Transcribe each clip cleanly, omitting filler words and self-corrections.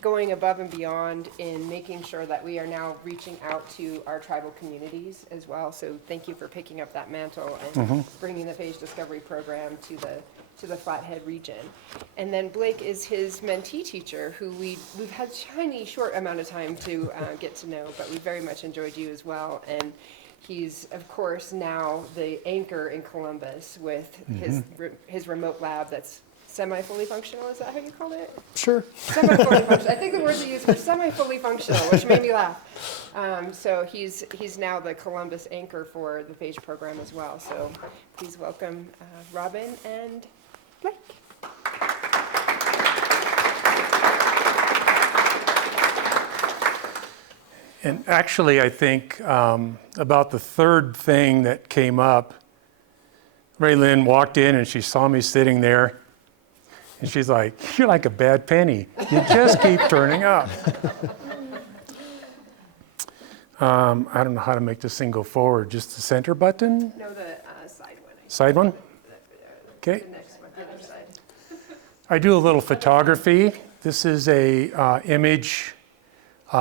going above and beyond in making sure that we are now reaching out to our tribal communities as well. So thank you for picking up that mantle and bringing the Phage Discovery Program to the Flathead region. And then Blake is his mentee teacher, who we've had a tiny short amount of time to get to know, but we very much enjoyed you as well. And he's, of course, now the anchor in Columbus with his remote lab that's semi-fully functional. Is that how you call it? Sure. Semi-fully functional. I think the word they use for semi-fully functional, which made me laugh. So he's now the Columbus anchor for the Phage program as well. So please welcome Robin and Blake. And actually, I think about the third thing that came up, Ray Lynn walked in and she saw me sitting there. And she's like, "You're like a bad penny. You just keep turning up." I don't know how to make this thing go forward. Just the center button? No, the side one. Side one? Okay. The next one, the other side. I do a little photography. This is a image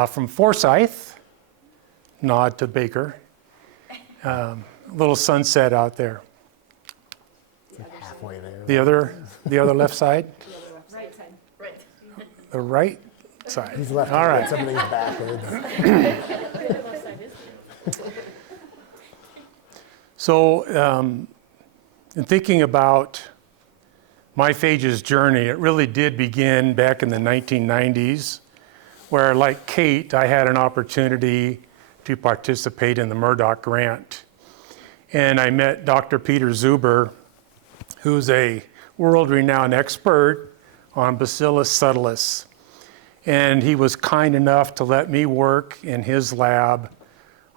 from Forsyth. Nod to Baker. A little sunset out there. Halfway there. The other left side? Right side. Right. The right side. He's left. All right. Some of these backwards. So, in thinking about my Phages journey, it really did begin back in the 1990s, where, like Kate, I had an opportunity to participate in the Murdoch grant. And I met Dr. Peter Zuber, who's a world-renowned expert on Bacillus subtilis. And he was kind enough to let me work in his lab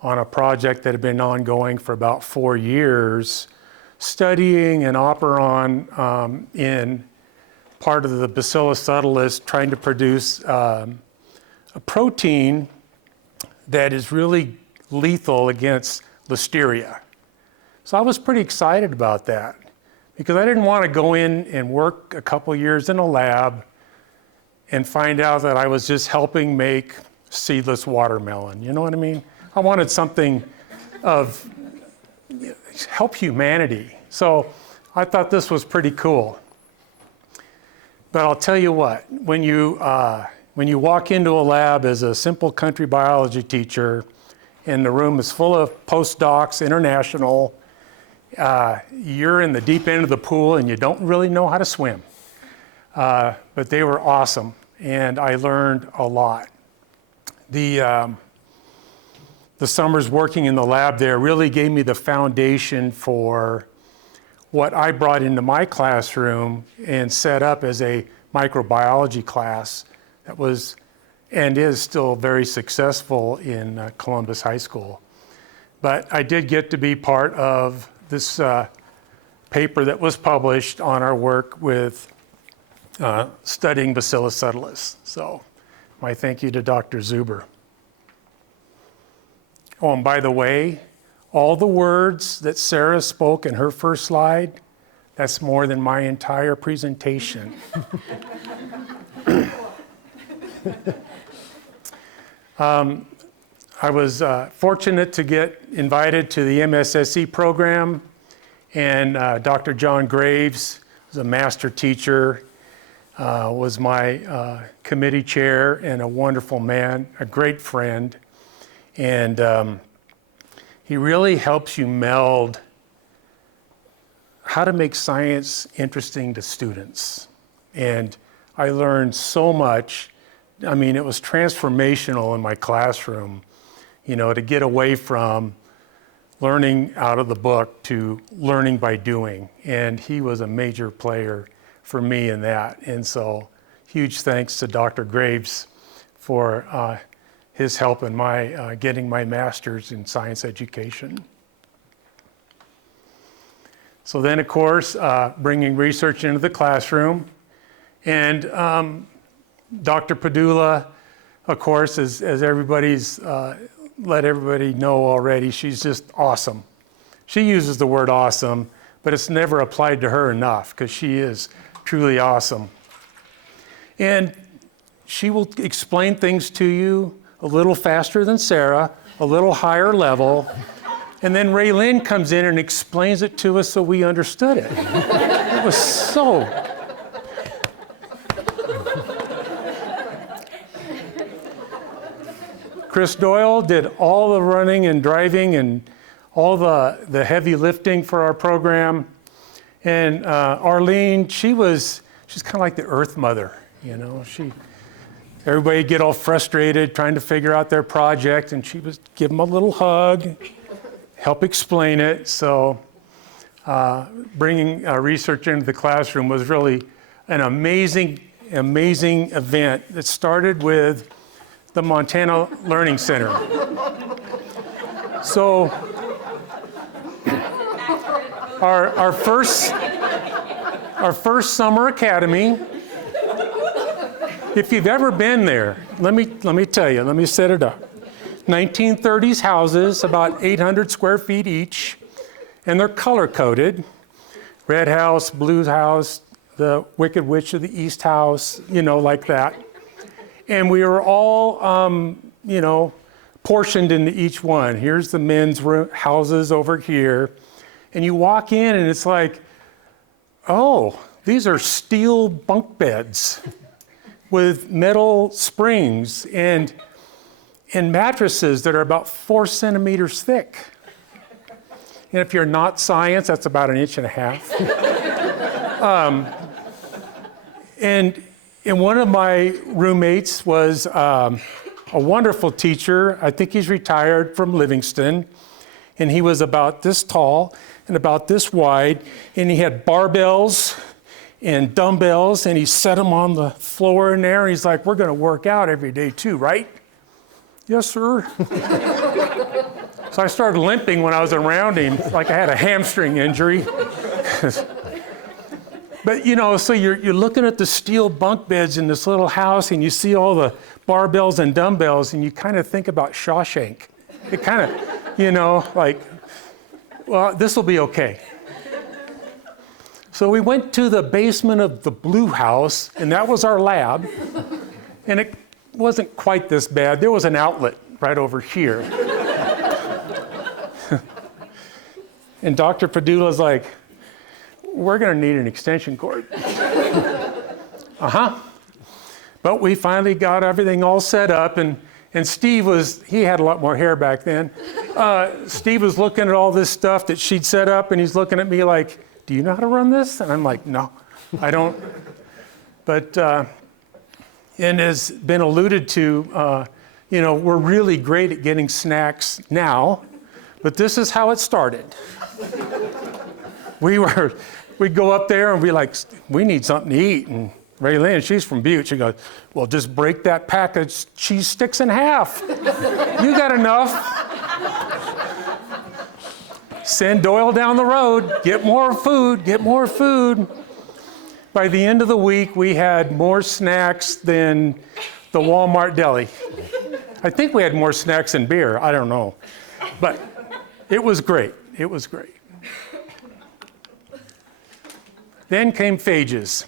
on a project that had been ongoing for about 4 years, studying an operon in part of the Bacillus subtilis, trying to produce a protein that is really lethal against listeria. So I was pretty excited about that because I didn't want to go in and work a couple years in a lab and find out that I was just helping make seedless watermelon. You know what I mean? I wanted something of help humanity. So I thought this was pretty cool. But I'll tell you what, when you walk into a lab as a simple country biology teacher and the room is full of postdocs, international, you're in the deep end of the pool and you don't really know how to swim. But they were awesome and I learned a lot. The summers working in the lab there really gave me the foundation for what I brought into my classroom and set up as a microbiology class that was and is still very successful in Columbus High School. But I did get to be part of this paper that was published on our work with studying Bacillus subtilis. So my thank you to Dr. Zuber. Oh, and by the way, all the words that Sarah spoke in her first slide, that's more than my entire presentation. I was fortunate to get invited to the MSSE program, and Dr. John Graves was a master teacher, was my committee chair and a wonderful man, a great friend. And he really helps you meld how to make science interesting to students. And I learned so much. I mean, it was transformational in my classroom, you know, to get away from learning out of the book to learning by doing. And he was a major player for me in that. And so huge thanks to Dr. Graves for his help in my getting my master's in science education. So then, of course, bringing research into the classroom. And Dr. Padula, of course, as everybody's let everybody know already, she's just awesome. She uses the word awesome, but it's never applied to her enough because she is truly awesome. And she will explain things to you a little faster than Sarah, a little higher level. And then Raylene comes in and explains it to us so we understood it. It was so... Chris Doyle did all the running and driving and all the heavy lifting for our program. And Arlene, she's kind of like the Earth Mother, you know. Everybody would get all frustrated trying to figure out their project, and she would give them a little hug, help explain it. So bringing research into the classroom was really an amazing event that started with the Montana Learning Center. So our first summer academy, if you've ever been there, let me tell you, let me set it up. 1930s houses, about 800 square feet each, and they're color-coded. Red house, blue house, the Wicked Witch of the East house, you know, like that. And we were all, portioned into each one. Here's the men's houses over here. And you walk in and it's like, oh, these are steel bunk beds with metal springs and mattresses that are about 4 centimeters thick. And if you're not science, that's about 1.5 inches. And one of my roommates was a wonderful teacher. I think he's retired from Livingston. And he was about this tall and about this wide. And he had barbells and dumbbells. And he set them on the floor in there. He's like, we're going to work out every day too, right? Yes, sir. So I started limping when I was around him, like I had a hamstring injury. But, so you're looking at the steel bunk beds in this little house, and you see all the barbells and dumbbells, and you kind of think about Shawshank. It kind of, like, well, this will be okay. So we went to the basement of the blue house, and that was our lab. And it wasn't quite this bad. There was an outlet right over here. And Dr. Padula's like, we're going to need an extension cord. But we finally got everything all set up, and Steve he had a lot more hair back then. Steve was looking at all this stuff that she'd set up, and he's looking at me like, do you know how to run this? And I'm like, no, I don't. But, and as been alluded to, we're really great at getting snacks now, but this is how it started. We'd go up there and be like, we need something to eat. And Raylene, she's from Butte, she goes, well, just break that pack of cheese sticks in half. You got enough. Send Doyle down the road, get more food. By the end of the week, we had more snacks than the Walmart deli. I think we had more snacks than beer, I don't know. But it was great. Then came Phages.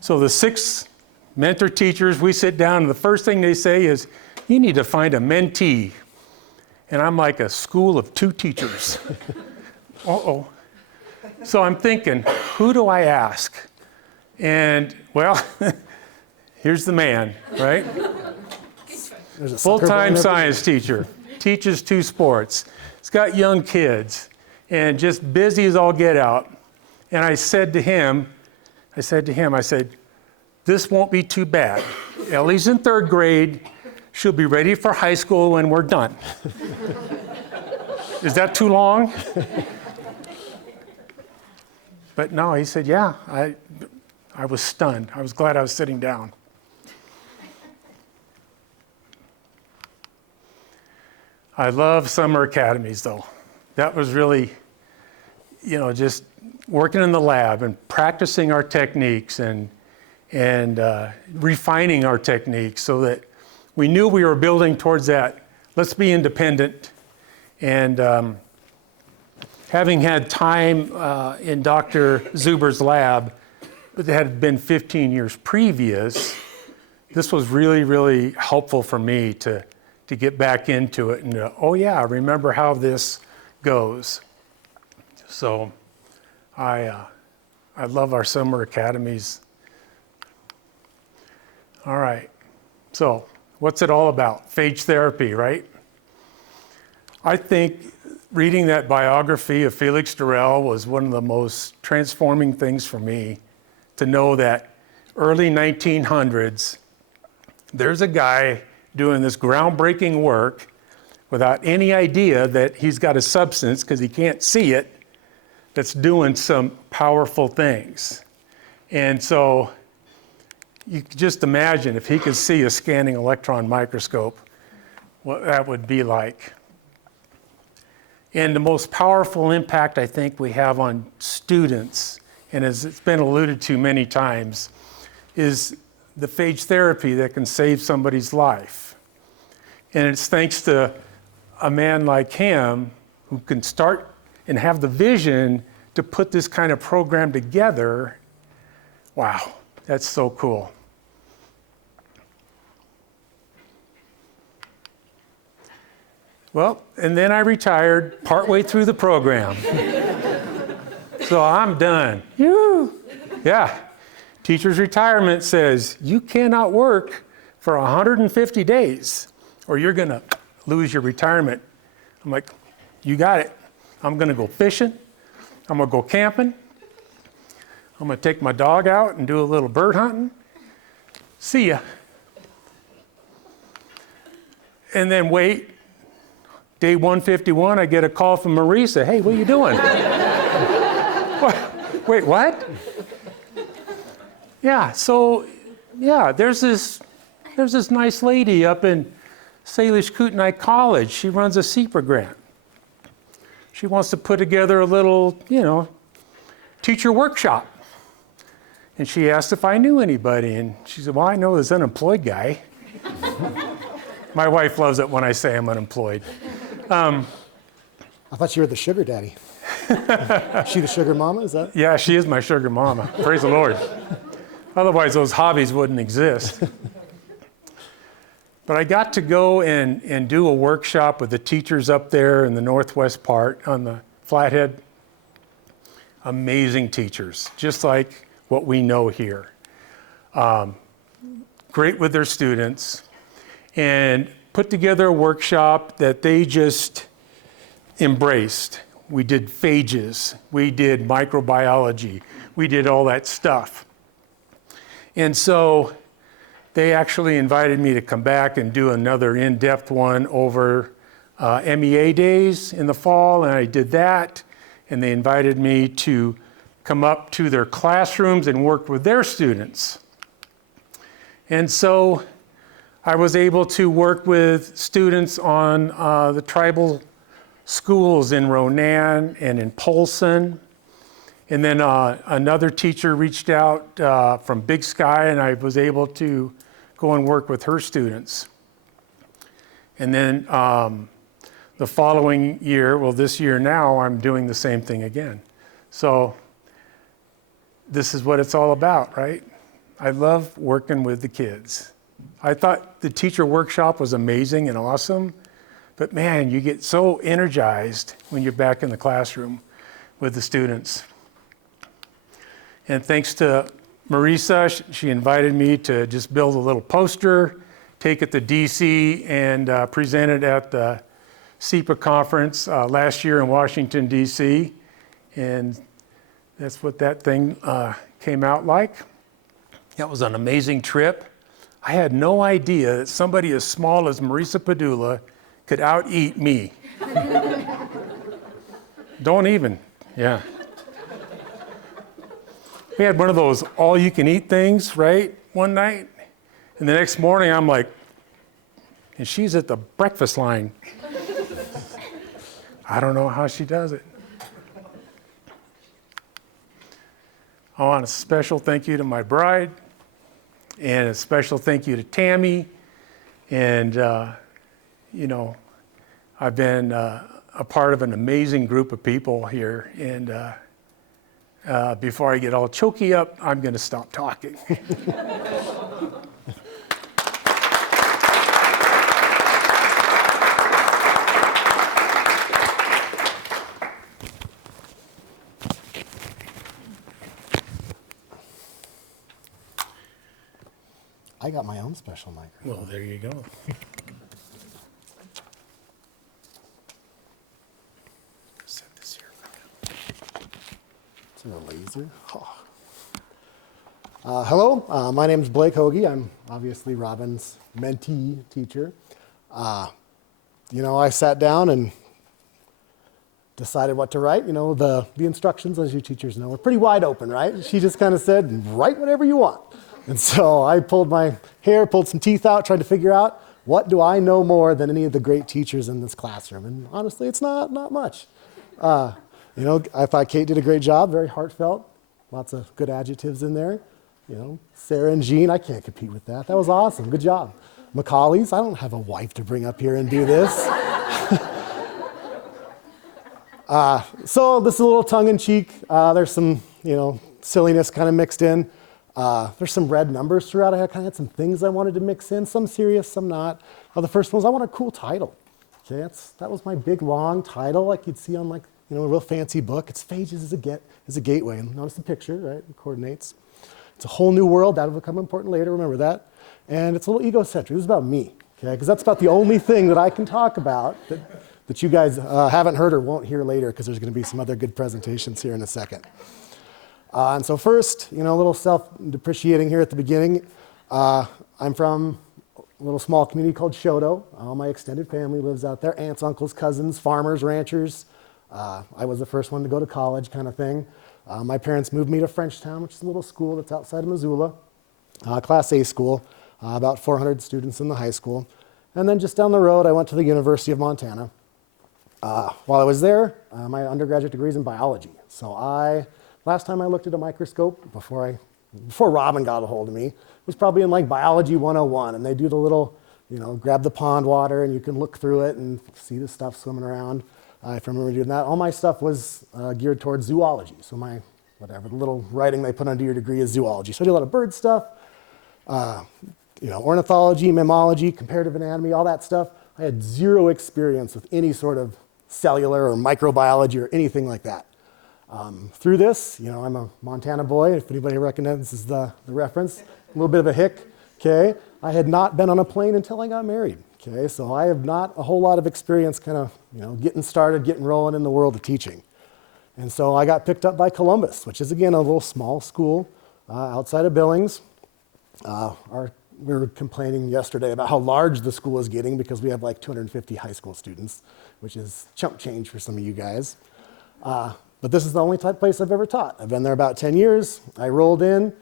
So the 6 mentor teachers, we sit down, and the first thing they say is, you need to find a mentee. And I'm like, a school of 2 teachers. Uh-oh. So I'm thinking, who do I ask? And, well, here's the man, right? Full-time science teacher, teaches 2 sports. He's got young kids, and just busy as all get out. And I said to him, this won't be too bad. Ellie's in 3rd grade. She'll be ready for high school when we're done. Is that too long? But no, he said, yeah. I was stunned. I was glad I was sitting down. I love summer academies, though. That was really, just working in the lab and practicing our techniques and refining our techniques so that we knew we were building towards that. Let's be independent. And having had time in Dr. Zuber's lab, but that had been 15 years previous, this was really, really helpful for me to get back into it and oh yeah, I remember how this goes. So I love our summer academies. All right, so what's it all about? Phage therapy, right? I think reading that biography of Felix Durrell was one of the most transforming things for me, to know that early 1900s, there's a guy doing this groundbreaking work without any idea that he's got a substance, because he can't see it, that's doing some powerful things. And so you could just imagine if he could see a scanning electron microscope, what that would be like. And the most powerful impact I think we have on students, and as it's been alluded to many times, is the phage therapy that can save somebody's life. And it's thanks to a man like him who can start and have the vision to put this kind of program together. Wow, that's so cool. Well, and then I retired partway through the program. So I'm done. Yeah. Teacher's retirement says, you cannot work for 150 days or you're going to lose your retirement. I'm like, you got it. I'm going to go fishing. I'm going to go camping. I'm going to take my dog out and do a little bird hunting. See ya. And then wait. Day 151, I get a call from Marisa. Hey, what are you doing? What? Wait, what? Yeah, so, yeah, there's this nice lady up in Salish Kootenai College. She runs a SEPA grant. She wants to put together a little, teacher workshop. And she asked if I knew anybody. And she said, well, I know this unemployed guy. My wife loves it when I say I'm unemployed. I thought you were the sugar daddy. She the sugar mama, is that? Yeah, she is my sugar mama. Praise the Lord. Otherwise, those hobbies wouldn't exist. But I got to go and do a workshop with the teachers up there in the northwest part on the Flathead. Amazing teachers, just like what we know here. Great with their students, and put together a workshop that they just embraced. We did phages, we did microbiology, we did all that stuff. And so they actually invited me to come back and do another in-depth one over MEA days in the fall, and I did that. And they invited me to come up to their classrooms and work with their students. And so I was able to work with students on the tribal schools in Ronan and in Polson. And then another teacher reached out from Big Sky, and I was able to go and work with her students. And then the following year, well, this year now, I'm doing the same thing again. So this is what it's all about, right? I love working with the kids. I thought the teacher workshop was amazing and awesome, but man, you get so energized when you're back in the classroom with the students. And thanks to Marisa, she invited me to just build a little poster, take it to DC, and present it at the SEPA conference last year in Washington, DC. And that's what that thing came out like. That was an amazing trip. I had no idea that somebody as small as Marisa Padula could out-eat me. Don't even, yeah. We had one of those all-you-can-eat things, right, one night. And the next morning, I'm like, and she's at the breakfast line. I don't know how she does it. I want a special thank you to my bride, and a special thank you to Tammy. And, I've been a part of an amazing group of people here. And before I get all choky up, I'm going to stop talking. I got my own special microphone. Well, there you go. Set this here. Is there a laser? Oh. Hello, my name is Blake Hoge. I'm obviously Robin's mentee teacher. I sat down and decided what to write. The instructions, as you teachers know, are pretty wide open, right? She just kind of said, write whatever you want. And so I pulled my hair, pulled some teeth out, tried to figure out what do I know more than any of the great teachers in this classroom. And honestly, it's not much. I thought Kate did a great job, very heartfelt, lots of good adjectives in there. Sarah and Jean, I can't compete with that. That was awesome, good job. Macaulay's, I don't have a wife to bring up here and do this. So this is a little tongue-in-cheek. There's some, silliness kind of mixed in. There's some red numbers throughout. I kind of had some things I wanted to mix in, some serious, some not. The first one was I want a cool title. Okay, that was my big, long title like you'd see on a real fancy book. It's Phages is a gateway. And notice the picture, right? It coordinates. It's a whole new world. That'll become important later, remember that. And it's a little egocentric. This is about me, okay? Because that's about the only thing that I can talk about that you guys haven't heard or won't hear later, because there's going to be some other good presentations here in a second. And so first, a little self-depreciating here at the beginning. I'm from a little small community called Hoge. All my extended family lives out there. Aunts, uncles, cousins, farmers, ranchers. I was the first one to go to college kind of thing. My parents moved me to Frenchtown, which is a little school that's outside of Missoula. Class A school, about 400 students in the high school. And then just down the road, I went to the University of Montana. While I was there, my undergraduate degree is in biology. So last time I looked at a microscope, before Robin got a hold of me, was probably in Biology 101. And they do the little, grab the pond water and you can look through it and see the stuff swimming around. If I remember doing that, all my stuff was geared towards zoology. So the little writing they put under your degree is zoology. So I did a lot of bird stuff, ornithology, mammalogy, comparative anatomy, all that stuff. I had zero experience with any sort of cellular or microbiology or anything like that. Through this, I'm a Montana boy. If anybody recognizes the reference, a little bit of a hick, okay? I had not been on a plane until I got married, okay? So I have not a whole lot of experience kind of, getting started, getting rolling in the world of teaching. And so I got picked up by Columbus, which is, again, a little small school outside of Billings. We were complaining yesterday about how large the school is getting because we have 250 high school students, which is chump change for some of you guys. But this is the only place I've ever taught. I've been there about 10 years. I rolled in.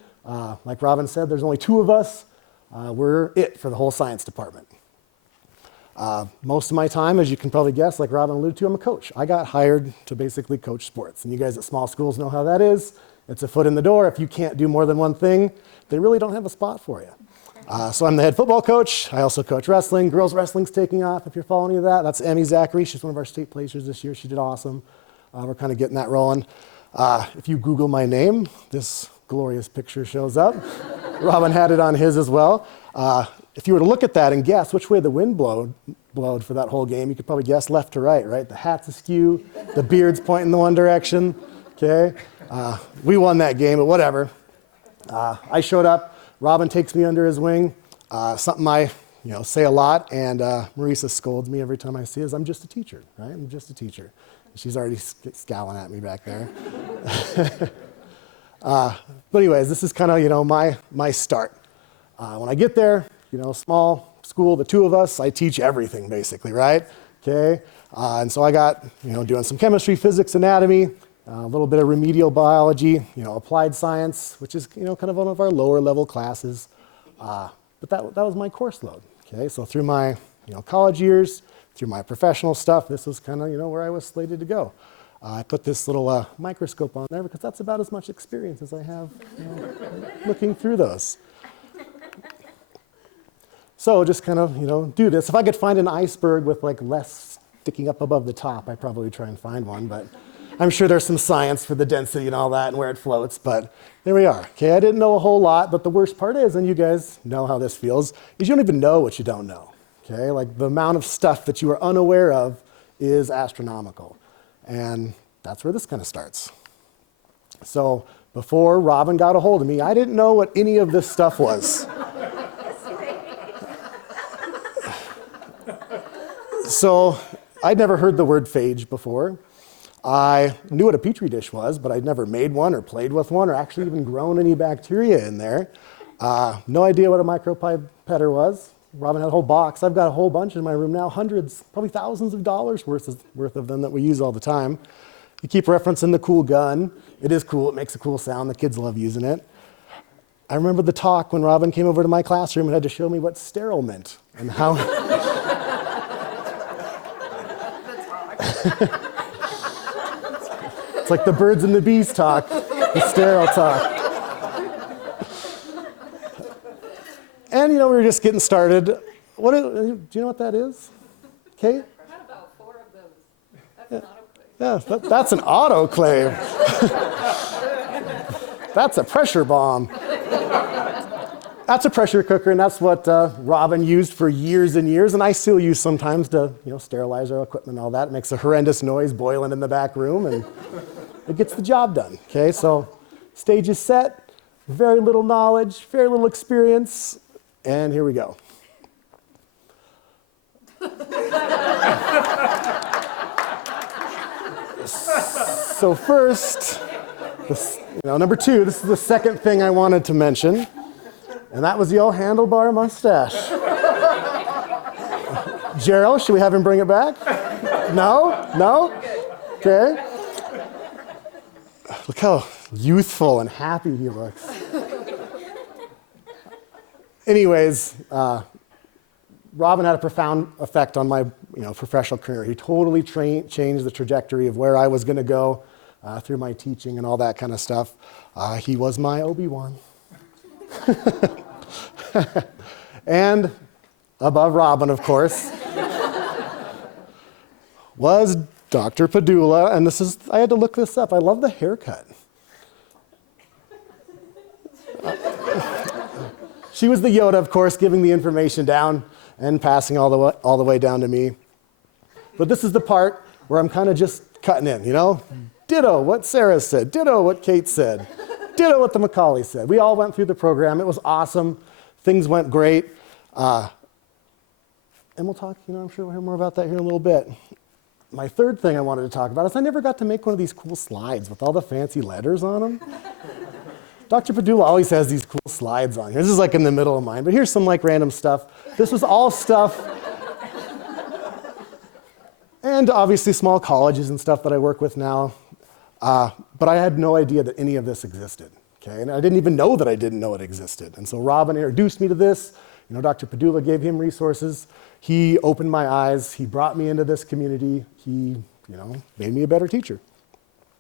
Like Robin said, there's only 2 of us. We're it for the whole science department. Most of my time, as you can probably guess, like Robin alluded to, I'm a coach. I got hired to basically coach sports. And you guys at small schools know how that is. It's a foot in the door. If you can't do more than one thing, they really don't have a spot for you. So I'm the head football coach. I also coach wrestling. Girls wrestling's taking off, if you're following any of that. That's Emmy Zachary. She's one of our state placers this year. She did awesome. We're kind of getting that rolling. If you Google my name, this glorious picture shows up. Robin had it on his as well. If you were to look at that and guess which way the wind blowed for that whole game, you could probably guess left to right, right? The hat's askew, the beard's pointing the one direction, okay? We won that game, but whatever. I showed up. Robin takes me under his wing. Something I say a lot, and Marisa scolds me every time I see is I'm just a teacher, right? I'm just a teacher. She's already scowling at me back there. But anyways, this is kind of, my start. When I get there, small school, the 2 of us, I teach everything basically, right? Okay. And so I got, doing some chemistry, physics, anatomy, a little bit of remedial biology, applied science, which is, kind of one of our lower level classes. But that was my course load. Okay. So through my, college years, through my professional stuff, this was kind of, where I was slated to go. I put this little microscope on there because that's about as much experience as I have looking through those. So just kind of, do this. If I could find an iceberg with less sticking up above the top, I'd probably try and find one, but I'm sure there's some science for the density and all that and where it floats, but there we are. Okay, I didn't know a whole lot, but the worst part is, and you guys know how this feels, is you don't even know what you don't know. Okay, the amount of stuff that you are unaware of is astronomical. And that's where this kind of starts. So before Robin got a hold of me, I didn't know what any of this stuff was. So I'd never heard the word phage before. I knew what a petri dish was, but I'd never made one or played with one or actually even grown any bacteria in there. No idea what a micropipetter was. Robin had a whole box. I've got a whole bunch in my room now, hundreds, probably thousands of dollars worth of them that we use all the time. You keep referencing the cool gun. It is cool. It makes a cool sound. The kids love using it. I remember the talk when Robin came over to my classroom and had to show me what sterile meant and how... It's like the birds and the bees talk, the sterile talk. And, we were just getting started. Do you know what that is? Kate? I had about 4 of those. That's an autoclave. Yeah, that's an autoclave. That's a pressure bomb. That's a pressure cooker, and that's what Robin used for years and years, and I still use sometimes to, sterilize our equipment and all that. It makes a horrendous noise boiling in the back room, and it gets the job done, okay? So stage is set, very little knowledge, very little experience, and here we go. So first, number 2, this is the second thing I wanted to mention. And that was the old handlebar mustache. Gerald, should we have him bring it back? No? No? Okay. Look how youthful and happy he looks. Anyways, Robin had a profound effect on my professional career. He totally changed the trajectory of where I was going to go through my teaching and all that kind of stuff. He was my Obi-Wan. And above Robin, of course, was Dr. Padula, and I had to look this up. I love the haircut. She was the Yoda, of course, giving the information down and passing all the way down to me. But this is the part where I'm kind of just cutting in, Ditto what Sarah said, ditto what Kate said, ditto what the Macaulay said. We all went through the program. It was awesome. Things went great. And we'll talk, I'm sure we'll hear more about that here in a little bit. My third thing I wanted to talk about is I never got to make one of these cool slides with all the fancy letters on them. Dr. Padula always has these cool slides on here. This is like in the middle of mine, but here's some random stuff. This was all stuff, and obviously small colleges and stuff that I work with now. But I had no idea that any of this existed, okay? And I didn't even know that I didn't know it existed. And so Robin introduced me to this. Dr. Padula gave him resources. He opened my eyes. He brought me into this community. He, made me a better teacher.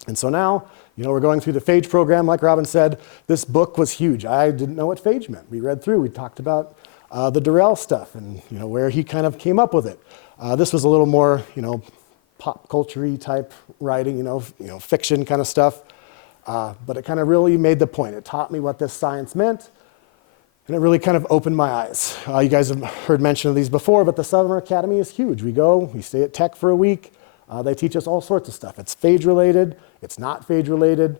And so now, we're going through the Phage program. Like Robin said, this book was huge. I didn't know what Phage meant. We read through. We talked about the Durrell stuff and, where he kind of came up with it. This was a little more, pop culture-y type writing, fiction kind of stuff. But it kind of really made the point. It taught me what this science meant, and it really kind of opened my eyes. You guys have heard mention of these before, but the Summer Academy is huge. We stay at Tech for a week. They teach us all sorts of stuff. It's phage-related. It's not phage-related.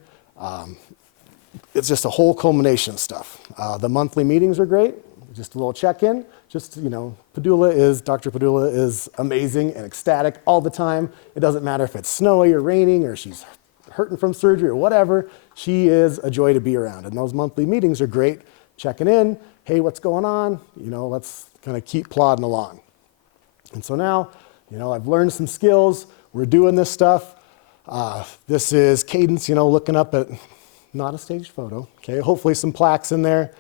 It's just a whole culmination of stuff. The monthly meetings are great. Just a little check-in. Dr. Padula is amazing and ecstatic all the time. It doesn't matter if it's snowy or raining or she's hurting from surgery or whatever. She is a joy to be around. And those monthly meetings are great. Checking in. Hey, what's going on? Let's kind of keep plodding along. And so now, I've learned some skills. We're doing this stuff. This is Cadence, looking up at, not a staged photo, okay? Hopefully some plaques in there.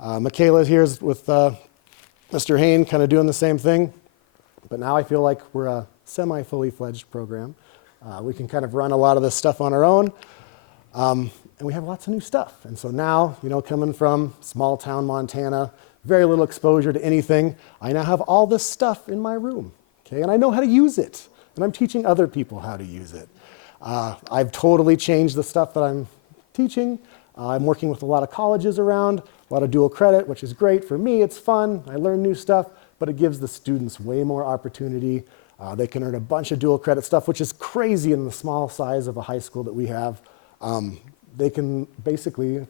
Michaela here is with Mr. Hehn, kind of doing the same thing. But now I feel like we're a semi-fully fledged program. We can kind of run a lot of this stuff on our own. And we have lots of new stuff. And so now, coming from small town Montana, very little exposure to anything, I now have all this stuff in my room, okay? And I know how to use it. And I'm teaching other people how to use it. I've totally changed the stuff that I'm teaching. I'm working with a lot of colleges around, a lot of dual credit, which is great. For me, it's fun. I learn new stuff, but it gives the students way more opportunity. They can earn a bunch of dual credit stuff, which is crazy in the small size of a high school that we have. They can basically,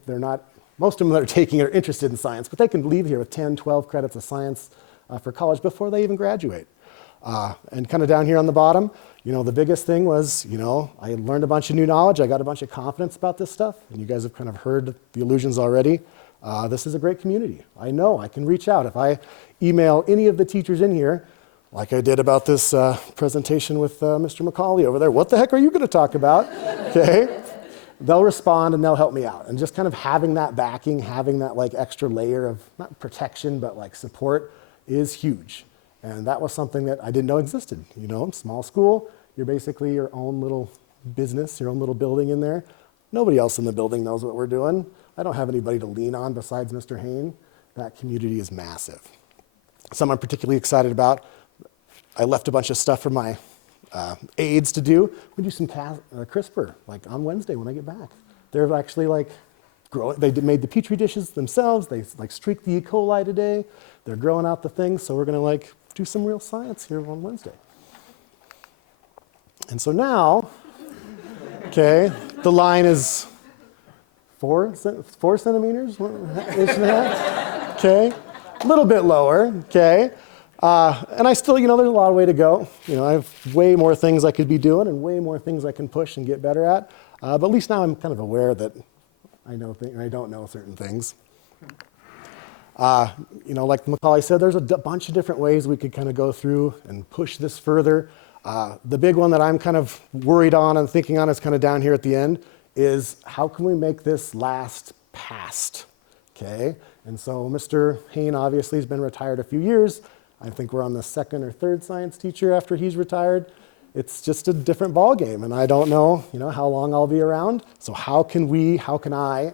most of them that are taking it are interested in science, but they can leave here with 10, 12 credits of science for college before they even graduate. And kind of down here on the bottom, the biggest thing was, I learned a bunch of new knowledge. I got a bunch of confidence about this stuff, and you guys have kind of heard the illusions already. This is a great community. I know I can reach out. If I email any of the teachers in here, like I did about this presentation with Mr. McCauley over there, what the heck are you going to talk about? Okay. They'll respond and they'll help me out. And just kind of having that backing, having that like extra layer of not protection, but like support is huge. And that was something that I didn't know existed. Small school, you're basically your own little business, your own little building in there. Nobody else in the building knows what we're doing. I don't have anybody to lean on besides Mr. Hehn. That community is massive. Some I'm particularly excited about. I left a bunch of stuff for my aides to do. We do some CRISPR, like on Wednesday when I get back. They're actually like growing. They made the Petri dishes themselves. They like streaked the E. coli today. They're growing out the things. So we're going to like do some real science here on Wednesday. And so now, okay, the line is 4 centimeters, inch and a half, okay, a little bit lower, okay. And I still, there's a lot of way to go. I have way more things I could be doing and way more things I can push and get better at. But at least now I'm kind of aware that I know things, I don't know certain things. Like Macaulay said, there's a bunch of different ways we could kind of go through and push this further. The big one that I'm kind of worried on and thinking on is kind of down here at the end is how can we make this last past, okay? And so Mr. Hehn obviously has been retired a few years. I think we're on the second or third science teacher after he's retired. It's just a different ballgame, and I don't know, how long I'll be around. So how can I,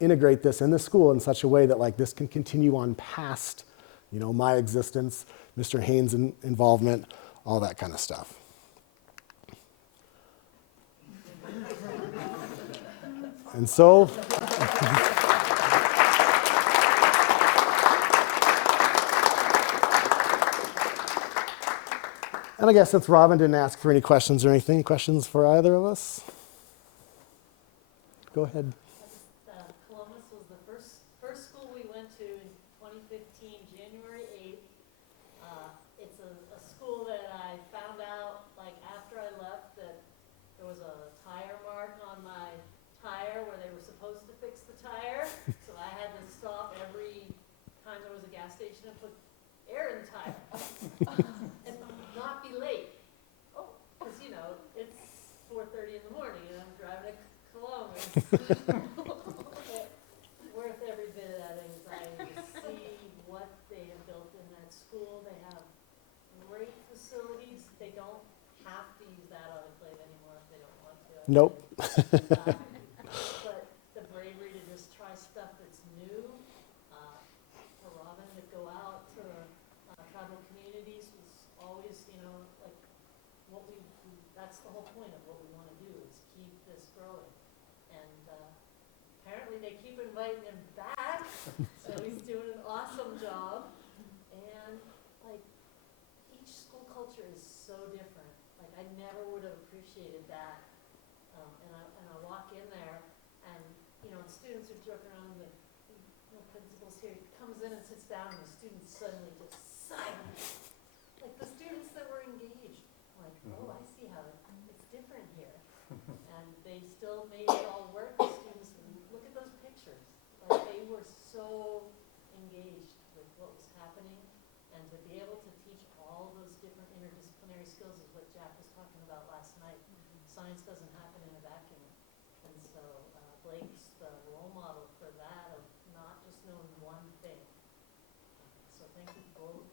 integrate this in the school in such a way that like this can continue on past, my existence, Mr. Hehn's involvement, all that kind of stuff. And so, and I guess since Robin didn't ask for any questions or anything, questions for either of us? Go ahead. Columbus was the first school we went to in 2015, January 8th. It's a school that I found out like after I left that there was a tire mark on my tire where they were supposed to fix the tire. So I had to stop every time there was a gas station and put air in the tire. And not be late. Oh, because it's 4:30 in the morning and I'm driving to Columbus. Worth every bit of that anxiety to see what they have built in that school. They have great facilities. They don't have to use that autoclave anymore if they don't want to. Nope. But the bravery to just try stuff that's new, for Robin to go out to tribal communities was always, like what that's the whole point of what we want to do is keep this growing. And apparently they keep inviting him back, so he's doing an awesome job. And like each school culture is so different. Like I never would have appreciated that. And I walk in there, and students are joking around. The principal's here. He comes in and sits down, and the students suddenly just silent. Like the students that were engaged, like, oh, I see how it's different here. And they still made it all work. The students, look at those pictures. Like they were so engaged with what was happening, and to be able to teach all those different interdisciplinary skills is what Jack was talking about last night. Science doesn't happen in a vacuum. And so Blake's the role model for that of not just knowing one thing. So thank you both